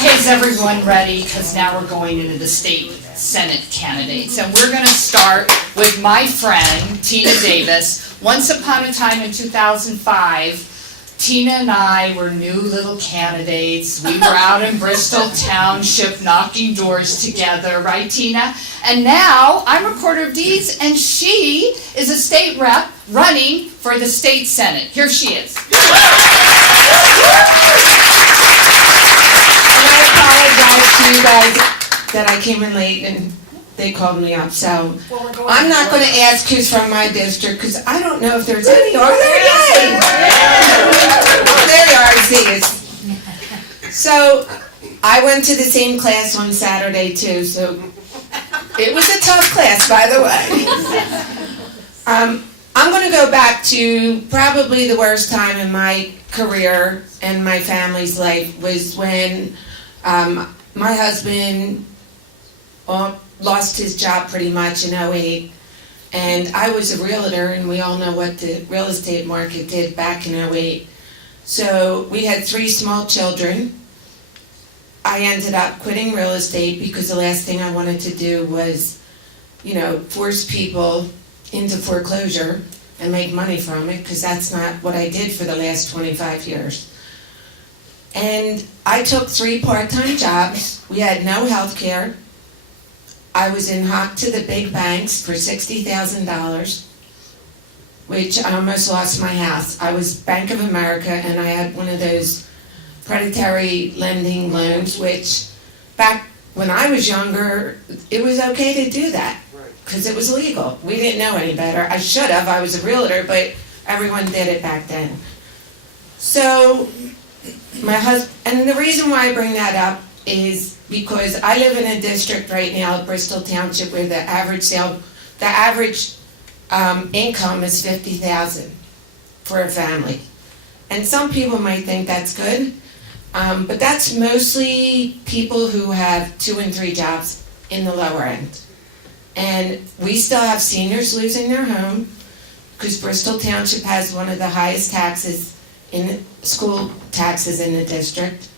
Okay, is everyone ready? Because now we're going into the state Senate candidates. And we're going to start with my friend, Tina Davis. Once upon a time in 2005, Tina and I were new little candidates. We were out in Bristol Township knocking doors together, right, Tina? And now I'm Recorder of Deeds, and she is a state rep running for the state Senate. Here she is. You guys that I came in late and they called me up, so I'm not going to ask who's from my district because I don't know if there's any. Are there? Yay! Oh, there you are. I see it. So I went to the same class on Saturday too, so it was a tough class, by the way. I'm going to go back to probably the worst time in my career and my family's life was when my husband lost his job pretty much in '08, and I was a realtor, and we all know what the real estate market did back in '08. So we had 3 small children. I ended up quitting real estate because the last thing I wanted to do was, force people into foreclosure and make money from it, because that's not what I did for the last 25 years. And I took 3 part-time jobs. We had no health care. I was in hock to the big banks for $60,000, which I almost lost my house. I was Bank of America, and I had one of those predatory lending loans, which back when I was younger, it was okay to do that because it was legal. We didn't know any better. I should have. I was a realtor, but everyone did it back then. So my husband, and the reason why I bring that up is because I live in a district right now, Bristol Township, where the average income is $50,000 for a family. And some people might think that's good, but that's mostly people who have 2 and 3 jobs in the lower end. And we still have seniors losing their home because Bristol Township has one of the highest taxes in school taxes in the district.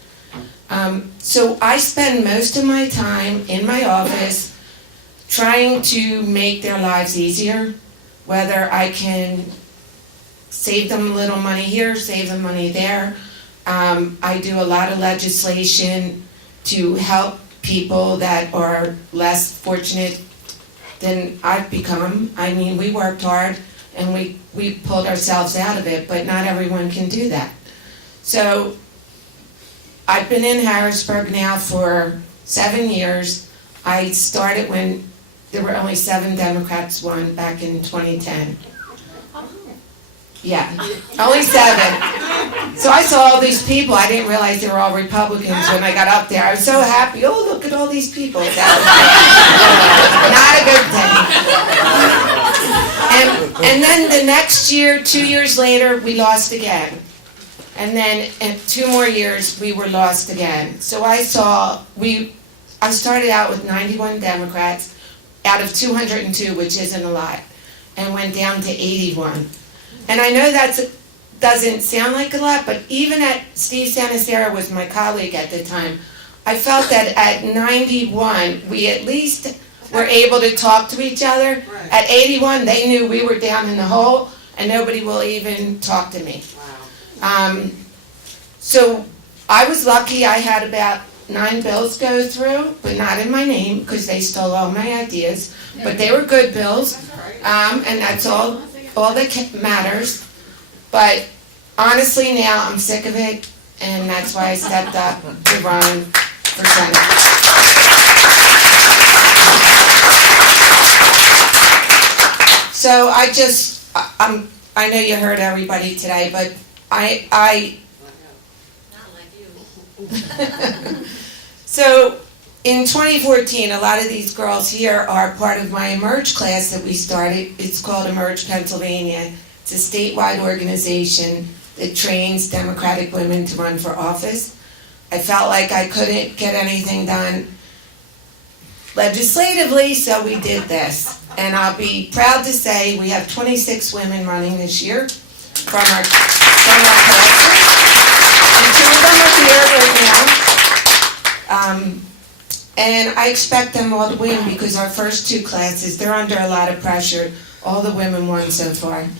So I spend most of my time in my office trying to make their lives easier, whether I can save them a little money here, save them money there. I do a lot of legislation to help people that are less fortunate than I've become. I mean, we worked hard and we pulled ourselves out of it, but not everyone can do that. So I've been in Harrisburg now for 7 years. I started when there were only 7 Democrats won back in 2010. Yeah, only 7. So I saw all these people. I didn't realize they were all Republicans when I got up there. I was so happy. Oh, look at all these people. That was not a good thing. And then the next year, 2 years later, we lost again. And then in 2 more years, we were lost again. So I started out with 91 Democrats out of 202, which isn't a lot, and went down to 81. And I know that doesn't sound like a lot, but even at Steve Sanacera was my colleague at the time, I felt that at 91, we at least were able to talk to each other. Right. At 81, they knew we were down in the hole, and nobody will even talk to me. Wow. So I was lucky. I had about 9 bills go through, but not in my name because they stole all my ideas. But they were good bills, and that's all that matters. But honestly, now I'm sick of it, and that's why I stepped up to run for Senate. So I know you heard everybody today, but I not like you. So in 2014, a lot of these girls here are part of my Emerge class that we started. It's called Emerge Pennsylvania. It's a statewide organization that trains Democratic women to run for office. I felt like I couldn't get anything done legislatively, so we did this. And I'll be proud to say we have 26 women running this year from our collective. And 2 of them are here right now. And I expect them all to win because our first two classes, they're under a lot of pressure. All the women won so far. And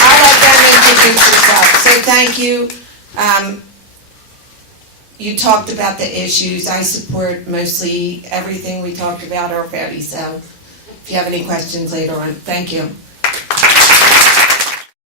I'll let them introduce themselves. So thank you. You talked about the issues. I support mostly everything we talked about already. So if you have any questions later on, thank you.